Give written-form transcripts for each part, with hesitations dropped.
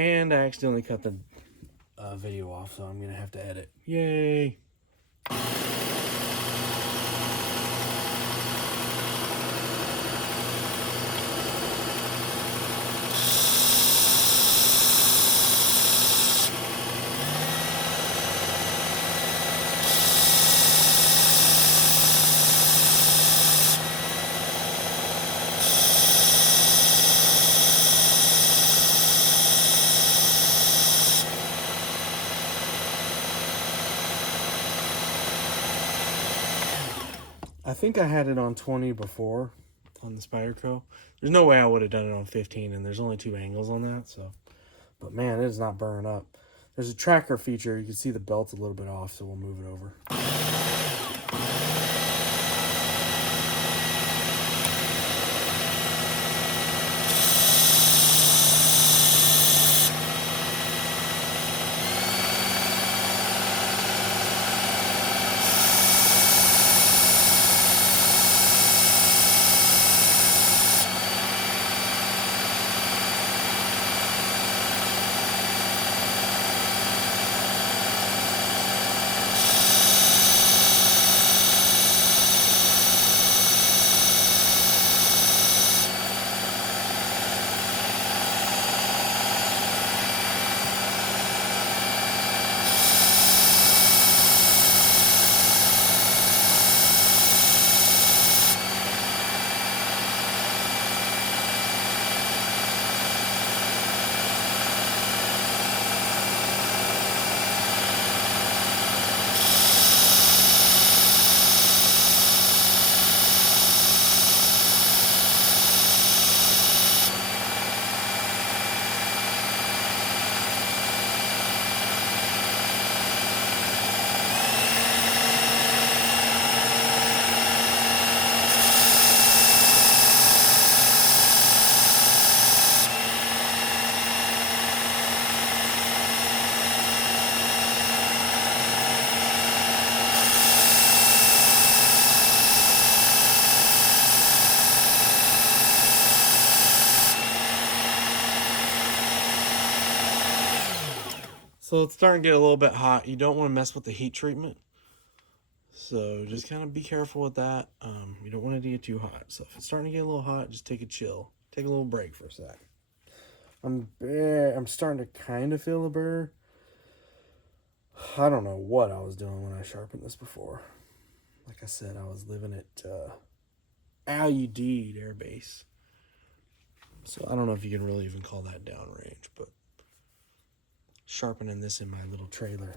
And I accidentally cut the video off, so I'm going to have to edit. Yay! I think I had it on 20 before on the Spyderco. There's no way I would have done it on 15, and there's only 2 angles on that. So, but man, it is not burning up. There's a tracker feature. You can see the belt's a little bit off, so we'll move it over. So it's starting to get a little bit hot. You don't want to mess with the heat treatment. So just kind of be careful with that. You don't want it to get too hot. So if it's starting to get a little hot, just take a chill. Take a little break for a sec. I'm starting to kind of feel a burr. I don't know what I was doing when I sharpened this before. Like I said, I was living at Aludede Air Base. So I don't know if you can really even call that downrange, but sharpening this in my little trailer.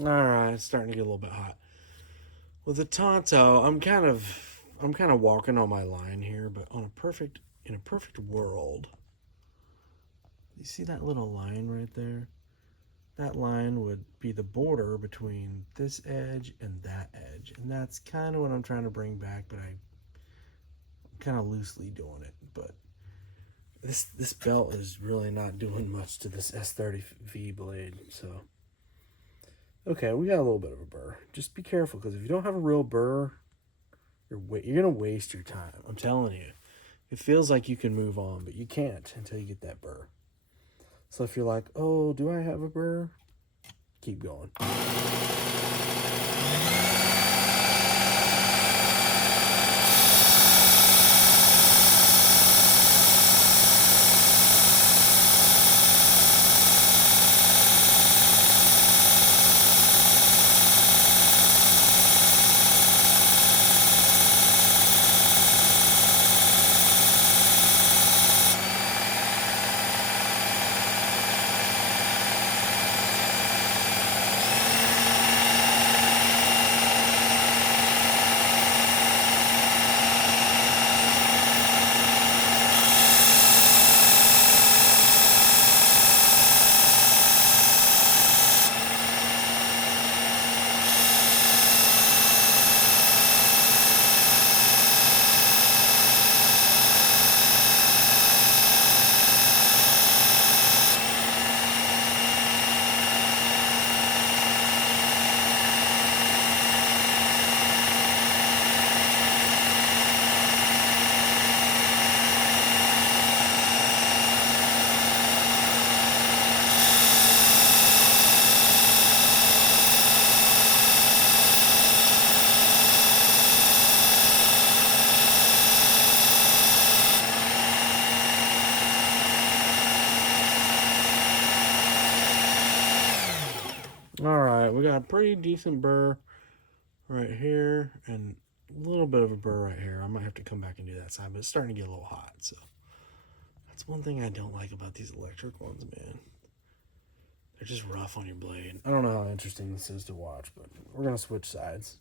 All right, it's starting to get a little bit hot. With the Tonto, I'm kind of walking on my line here, but in a perfect world, you see that little line right there? That line would be the border between this edge and that edge. And that's kind of what I'm trying to bring back, but I'm kind of loosely doing it. But this belt is really not doing much to this S30V blade. So, okay, we got a little bit of a burr. Just be careful, because if you don't have a real burr, you're going to waste your time. I'm telling you. It feels like you can move on, but you can't until you get that burr. So if you're like, oh, do I have a burr? Keep going. Alright, we got a pretty decent burr right here and a little bit of a burr right here. I might have to come back and do that side, but it's starting to get a little hot. So that's one thing I don't like about these electric ones, man. They're just rough on your blade. I don't know how interesting this is to watch, but we're going to switch sides.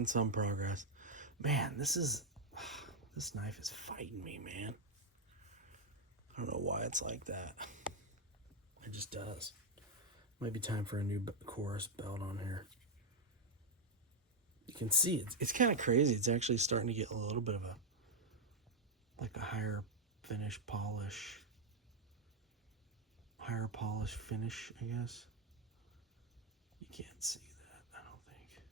making some progress. Man, this knife is fighting me, man. I don't know why it's like that. It just does. Might be time for a new chorus belt on here. You can see it's kind of crazy. It's actually starting to get a little bit of a higher polish finish, I guess. You can't see that, I don't think.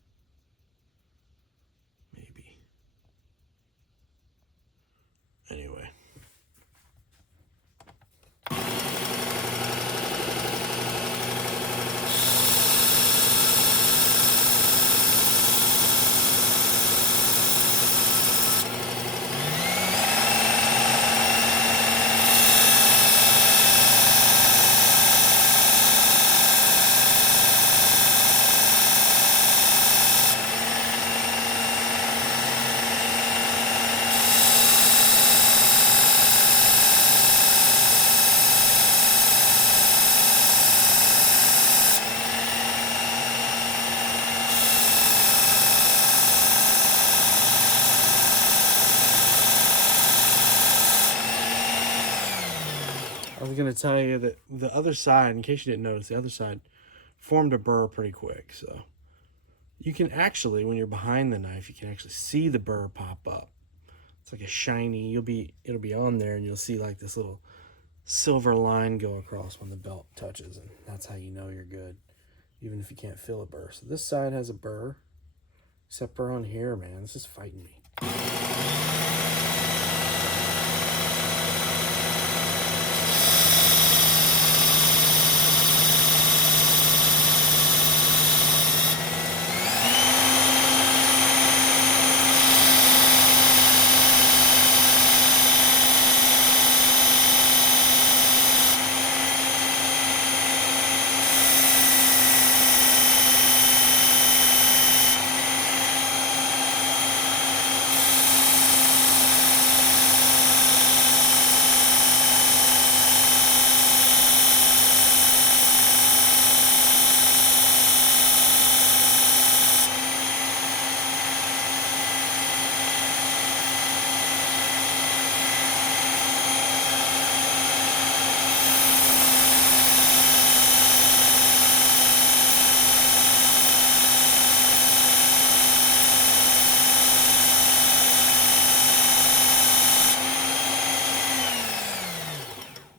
Maybe. Anyway. I was going to tell you that the other side, in case you didn't notice, the other side formed a burr pretty quick. So you can actually, when you're behind the knife, you can actually see the burr pop up. It's like a shiny, it'll be on there, and you'll see like this little silver line go across when the belt touches, and that's how you know you're good, even if you can't feel a burr. So this side has a burr, except for on here, man, this is fighting me.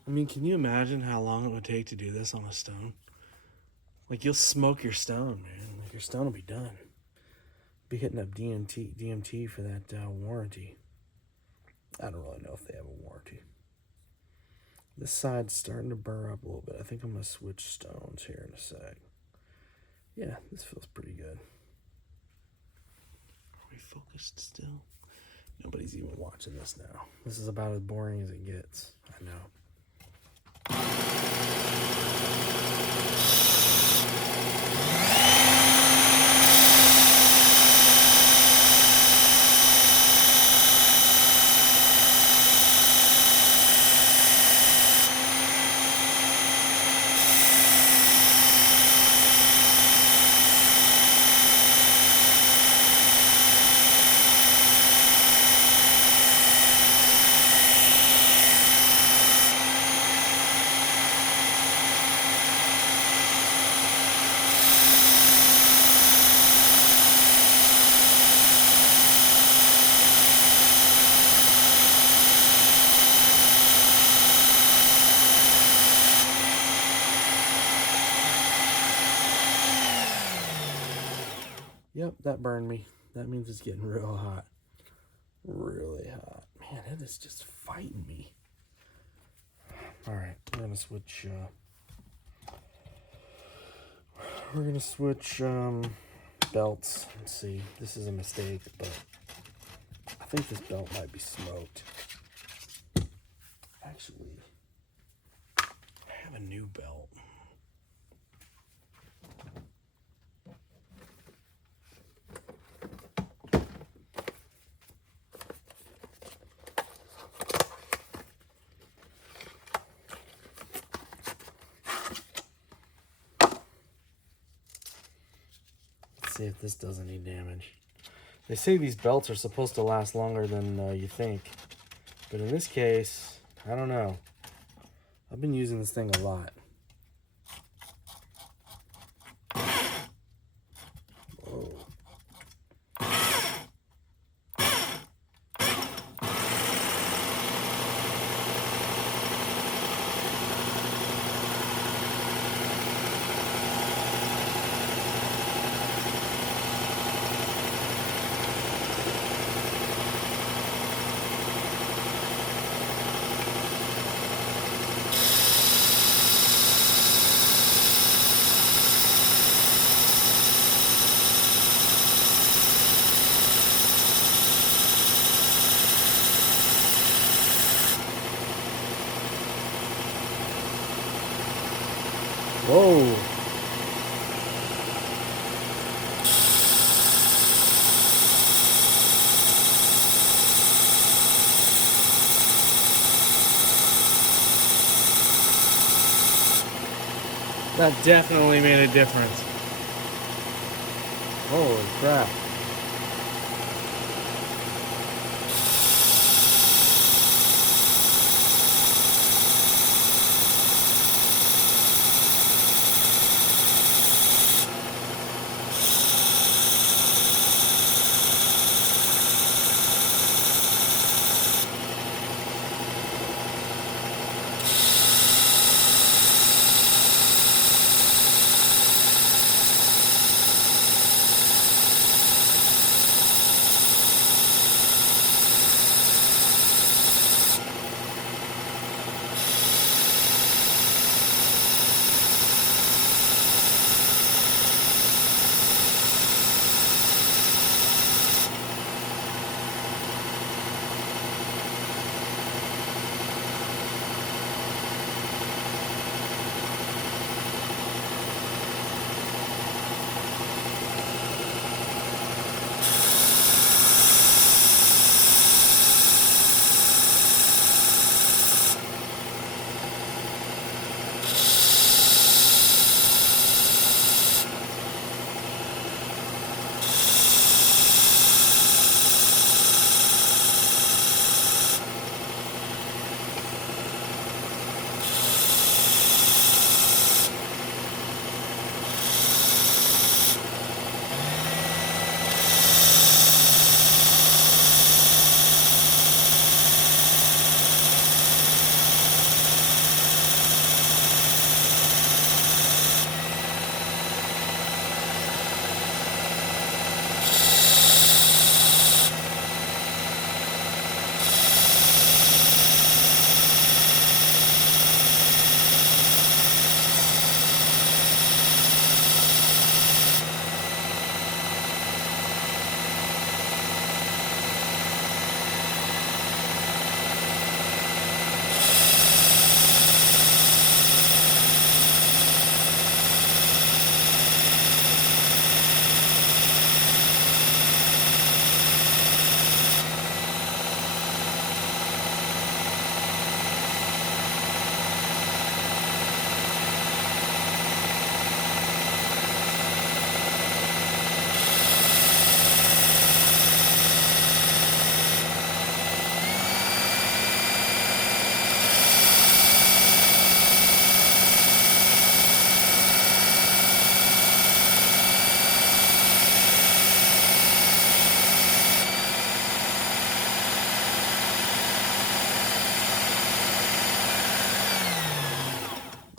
I mean, can you imagine how long it would take to do this on a stone? Like, you'll smoke your stone, man. Like, your stone will be done. Be hitting up DMT for that warranty. I don't really know if they have a warranty. This side's starting to burr up a little bit. I think I'm going to switch stones here in a sec. Yeah, this feels pretty good. Are we focused still? Nobody's even watching this now. This is about as boring as it gets. I know. Yep, that burned me. That means it's getting real hot. Really hot. Man, it is just fighting me. Alright, we're gonna switch belts and see. This is a mistake, but I think this belt might be smoked. Actually, I have a new belt. See if this does any damage. They say these belts are supposed to last longer than you think. But in this case, I don't know. I've been using this thing a lot. Whoa. Whoa. That definitely made a difference. Holy crap.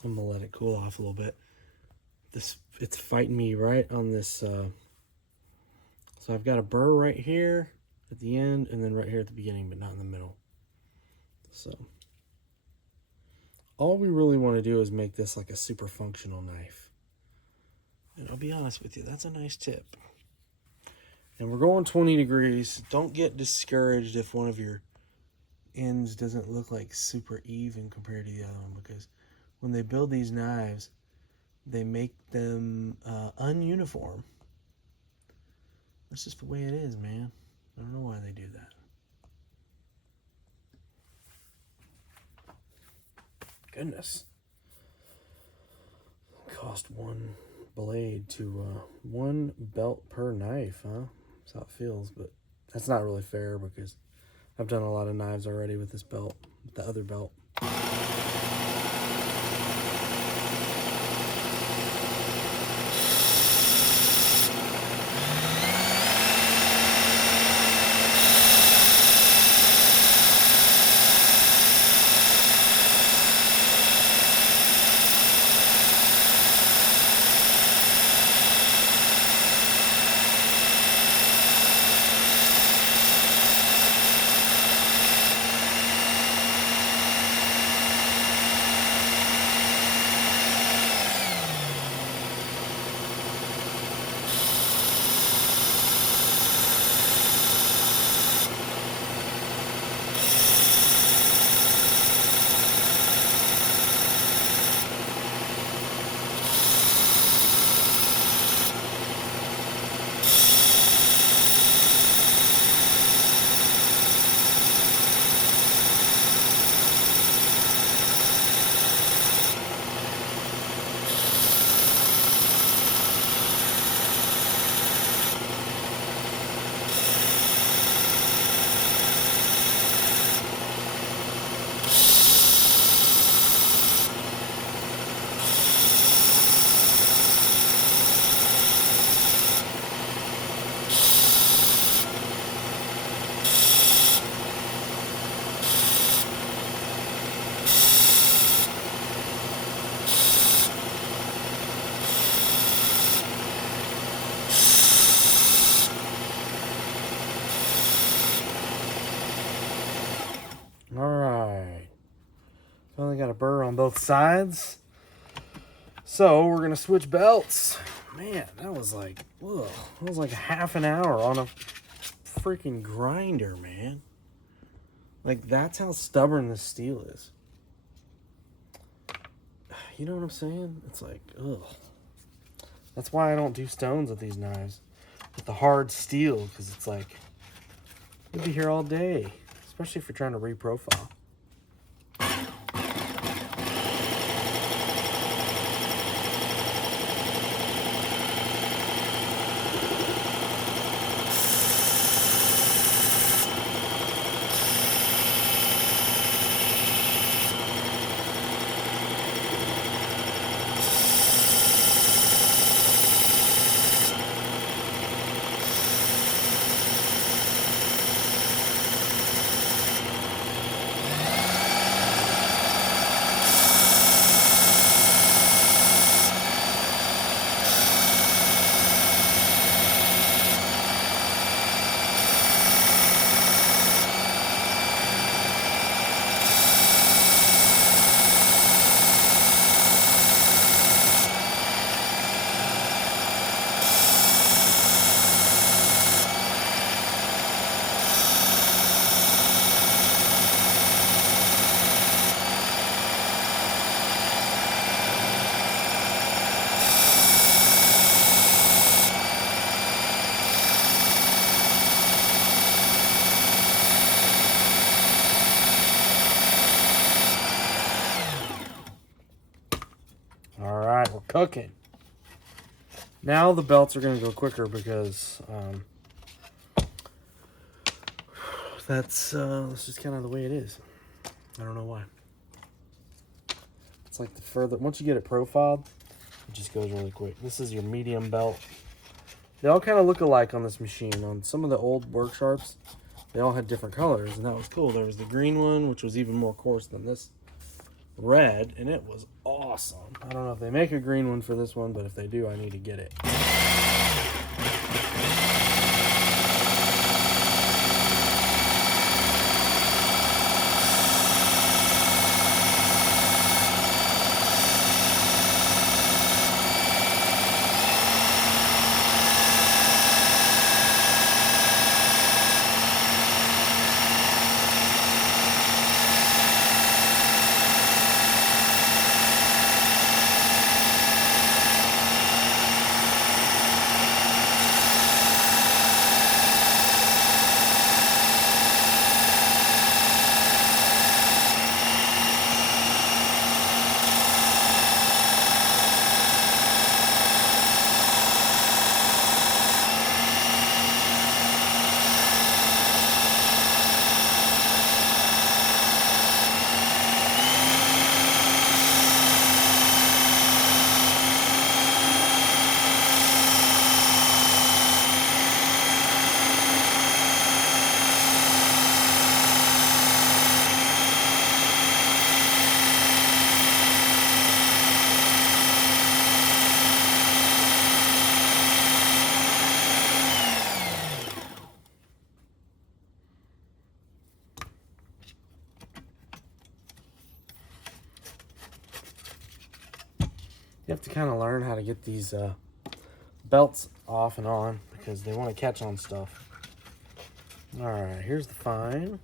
I'm gonna let it cool off a little bit. It's fighting me right on this. So I've got a burr right here at the end, and then right here at the beginning, but not in the middle. So all we really want to do is make this like a super functional knife. And I'll be honest with you, that's a nice tip. And we're going 20 degrees. Don't get discouraged if one of your ends doesn't look like super even compared to the other one, because when they build these knives, they make them ununiform. That's just the way it is, man. I don't know why they do that. Goodness. Cost one blade to one belt per knife, huh? That's how it feels, but that's not really fair because I've done a lot of knives already with this belt, with the other belt. Alright. Finally got a burr on both sides. So we're going to switch belts. Man, that was like, ugh, that was like half an hour on a freaking grinder, man. Like, that's how stubborn this steel is. You know what I'm saying? It's like, ugh. That's why I don't do stones with these knives. With the hard steel, because it's like, you'll be here all day. Especially if you're trying to reprofile. Alright, we're cooking. Now the belts are going to go quicker because that's just kind of the way it is. I don't know why. It's like the further, once you get it profiled, it just goes really quick. This is your medium belt. They all kind of look alike on this machine. On some of the old work sharps, they all had different colors, and that was cool. There was the green one, which was even more coarse than this red, and it was awesome. I don't know if they make a green one for this one, but if they do, I need to get it. You have to kind of learn how to get these belts off and on because they want to catch on stuff. All right, here's the fine.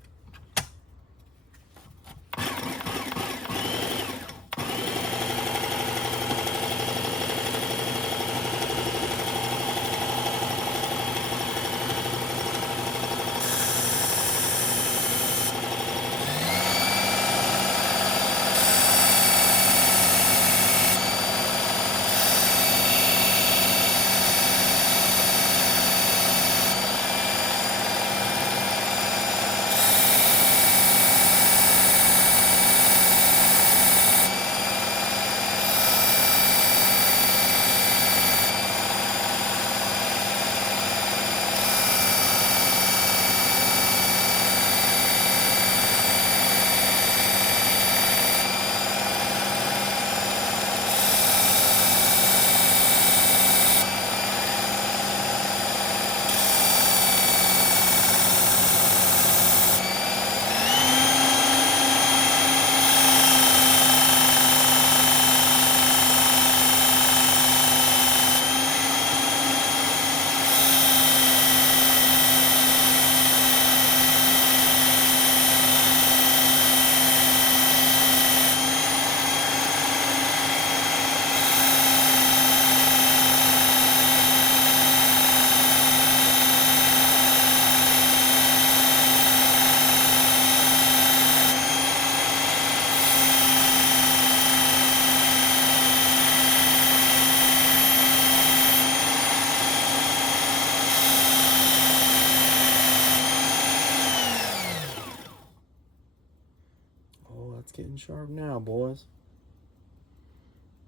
It's getting sharp now, boys.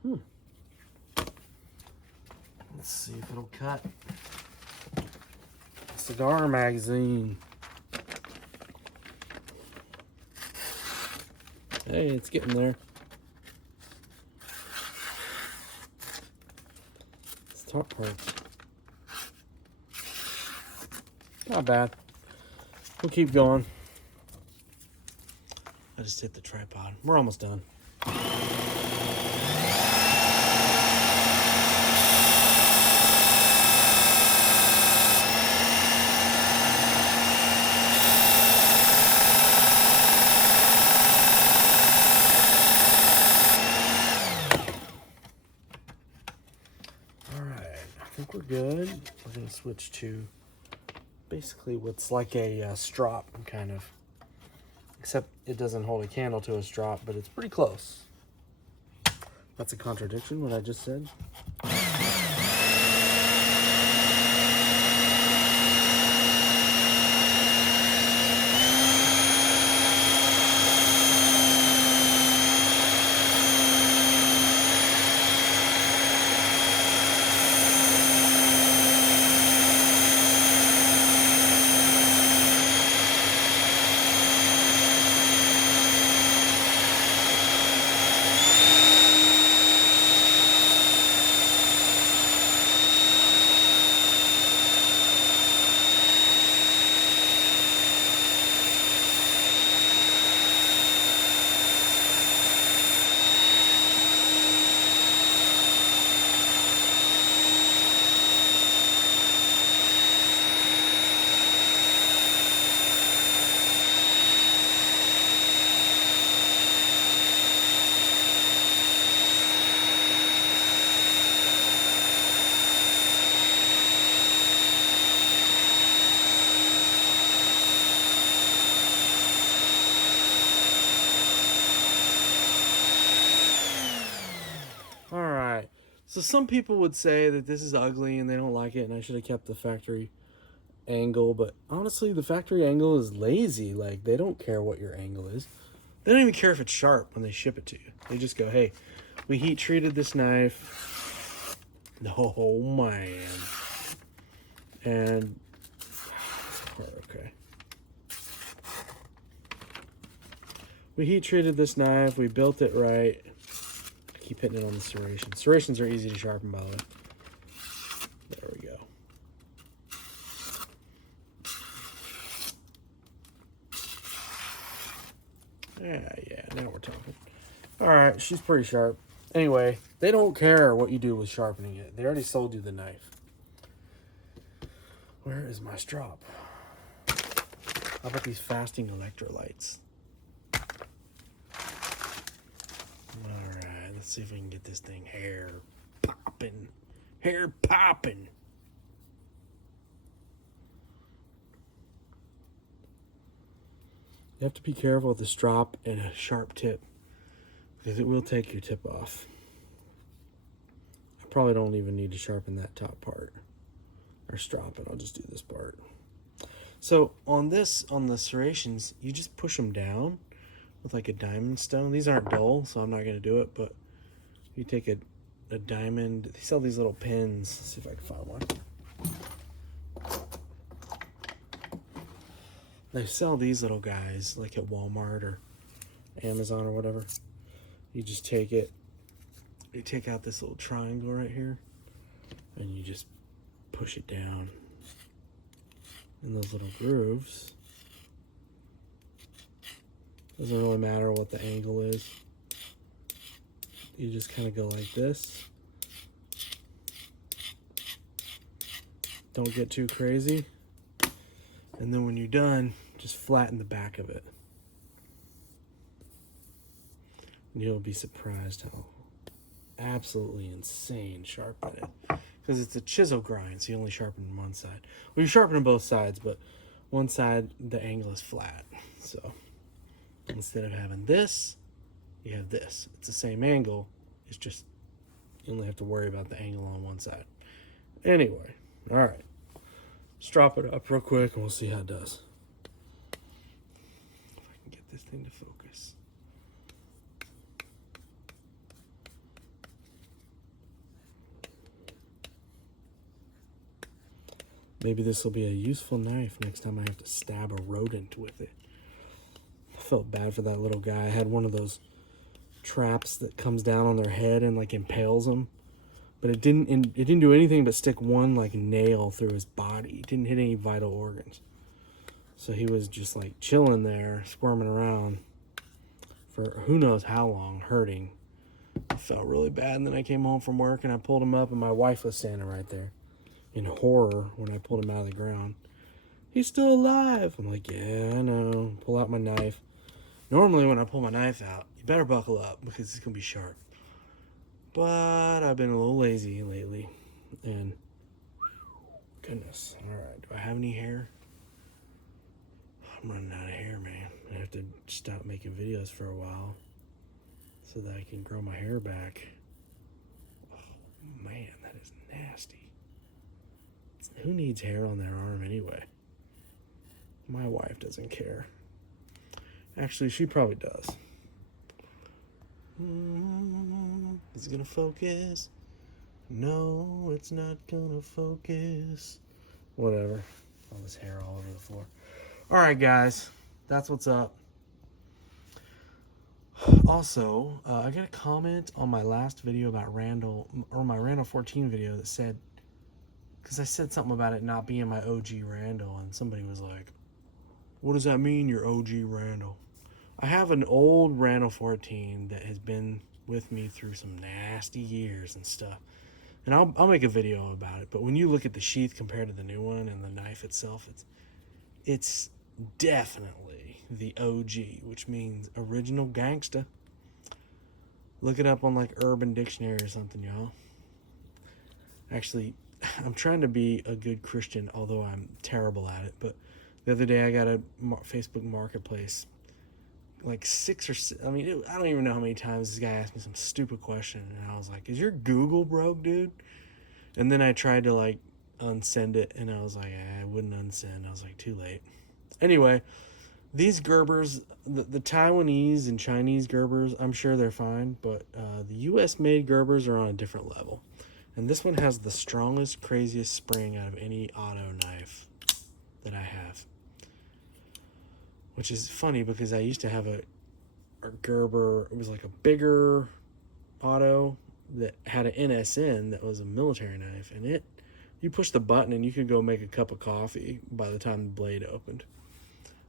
Let's see if it'll cut. Cigar magazine. Hey, it's getting there. This top hurts. Not bad. We'll keep going. I just hit the tripod. We're almost done. Alright, I think we're good. We're going to switch to basically what's like a strop, kind of. Except it doesn't hold a candle to a strop, but it's pretty close. That's a contradiction, what I just said. Alright, so some people would say that this is ugly and they don't like it and I should have kept the factory angle, but honestly the factory angle is lazy. Like, they don't care what your angle is. They don't even care if it's sharp when they ship it to you. They just go, hey, we heat treated this knife. Oh man. And okay. We heat treated this knife, we built it right. Keep hitting it on the serrations. Serrations are easy to sharpen, by the way. There we go. Yeah, now we're talking. All right, she's pretty sharp. Anyway, they don't care what you do with sharpening it. They already sold you the knife. Where is my strop? How about these fasting electrolytes? Alright, let's see if we can get this thing hair popping. Hair popping. You have to be careful with the strop and a sharp tip, because it will take your tip off. I probably don't even need to sharpen that top part or strop it. I'll just do this part. So on the serrations, you just push them down with like a diamond stone. These aren't dull, so I'm not going to do it, but you take a diamond. They sell these little pins. Let's see if I can find one. They sell these little guys like at Walmart or Amazon or whatever. You just take it, you take out this little triangle right here, and you just push it down in those little grooves. Doesn't really matter what the angle is. You just kind of go like this. Don't get too crazy. And then when you're done, just flatten the back of it. And you'll be surprised how absolutely insane sharp it is. Because it's a chisel grind, so you only sharpen one side. Well, you sharpen both sides, but one side, the angle is flat. So instead of having this, you have this. It's the same angle. It's just, you only have to worry about the angle on one side. Anyway, all right. Strop it up real quick and we'll see how it does. If I can get this thing to focus. Maybe this will be a useful knife next time I have to stab a rodent with it. I felt bad for that little guy. I had one of those traps that comes down on their head and like impales them. But it didn't do anything but stick one like nail through his body. It didn't hit any vital organs. So he was just like chilling there, squirming around for who knows how long, hurting. I felt really bad, and then I came home from work and I pulled him up, and my wife was standing right there in horror when I pulled him out of the ground. He's still alive. I'm like, yeah, I know. Pull out my knife. Normally when I pull my knife out, you better buckle up because it's gonna be sharp. But I've been a little lazy lately, and goodness. All right, do I have any hair? I'm running out of hair, man. I have to stop making videos for a while so that I can grow my hair back. Oh, man, that is nasty. Who needs hair on their arm anyway? My wife doesn't care. Actually, she probably does. Is it gonna focus? No, it's not gonna focus. Whatever. All this hair all over the floor. All right, guys, that's what's up. Also, I got a comment on my last video about Randall, or my Randall 14 video, that said, because I said something about it not being my OG Randall, and somebody was like, what does that mean, your OG Randall? I have an old Randall 14 that has been with me through some nasty years and stuff. And I'll make a video about it. But when you look at the sheath compared to the new one and the knife itself, it's definitely the OG, which means original gangsta. Look it up on like Urban Dictionary or something, y'all. Actually, I'm trying to be a good Christian, although I'm terrible at it. But the other day I got a Facebook Marketplace. Like 6 or 7, I mean, I don't even know how many times this guy asked me some stupid question, and I was like, is your Google broke, dude? And then I tried to like unsend it, and I was like, I wouldn't unsend. I was like, too late. Anyway, these Gerbers, the Taiwanese and Chinese Gerbers, I'm sure they're fine, but the US made Gerbers are on a different level. And this one has the strongest, craziest spring out of any auto knife that I have. Which is funny because I used to have a Gerber. It was like a bigger auto that had an NSN that was a military knife. And you push the button and you could go make a cup of coffee by the time the blade opened.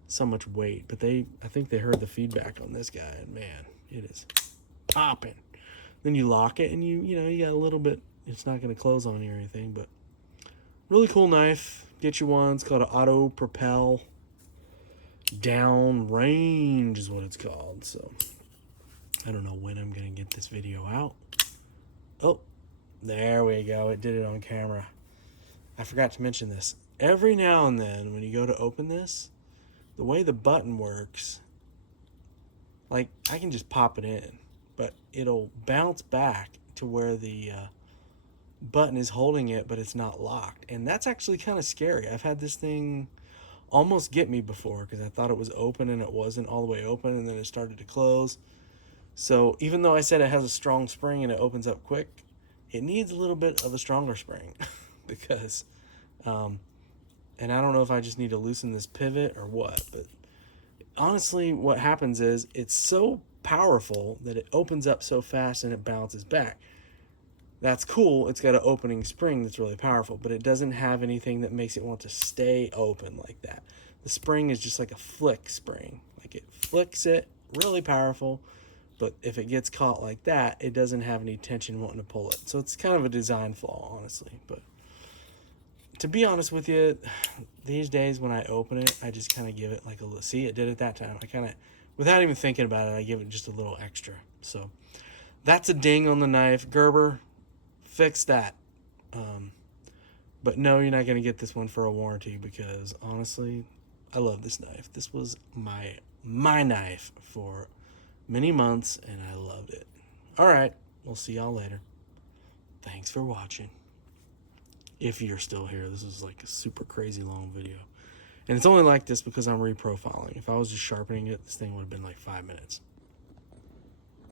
So much weight. But I think they heard the feedback on this guy. And man, it is popping. Then you lock it, and you got a little bit. It's not going to close on you or anything, but really cool knife. Get you one. It's called an auto Propel Downrange is what it's called. So I don't know when I'm going to get this video out. Oh, there we go. It did it on camera. I forgot to mention this. Every now and then when you go to open this, the way the button works, like I can just pop it in, but it'll bounce back to where the button is holding it, but it's not locked. And that's actually kind of scary. I've had this thing almost get me before because I thought it was open and it wasn't all the way open, and then it started to close. So even though I said it has a strong spring and it opens up quick, it needs a little bit of a stronger spring because, and I don't know if I just need to loosen this pivot or what, but honestly, what happens is it's so powerful that it opens up so fast and it bounces back. That's cool. It's got an opening spring that's really powerful, but it doesn't have anything that makes it want to stay open like that. The spring is just like a flick spring. Like it flicks it, really powerful, but if it gets caught like that, it doesn't have any tension wanting to pull it. So it's kind of a design flaw, honestly. But to be honest with you, these days when I open it, I just kind of give it like a little, see, it did it that time. I kind of, without even thinking about it, I give it just a little extra. So that's a ding on the knife. Gerber, fix that. But no, you're not going to get this one for a warranty because honestly, I love this knife. This was my knife for many months and I loved it. All right, we'll see y'all later. Thanks for watching. If you're still here, this is like a super crazy long video. And it's only like this because I'm reprofiling. If I was just sharpening it, this thing would have been like 5 minutes.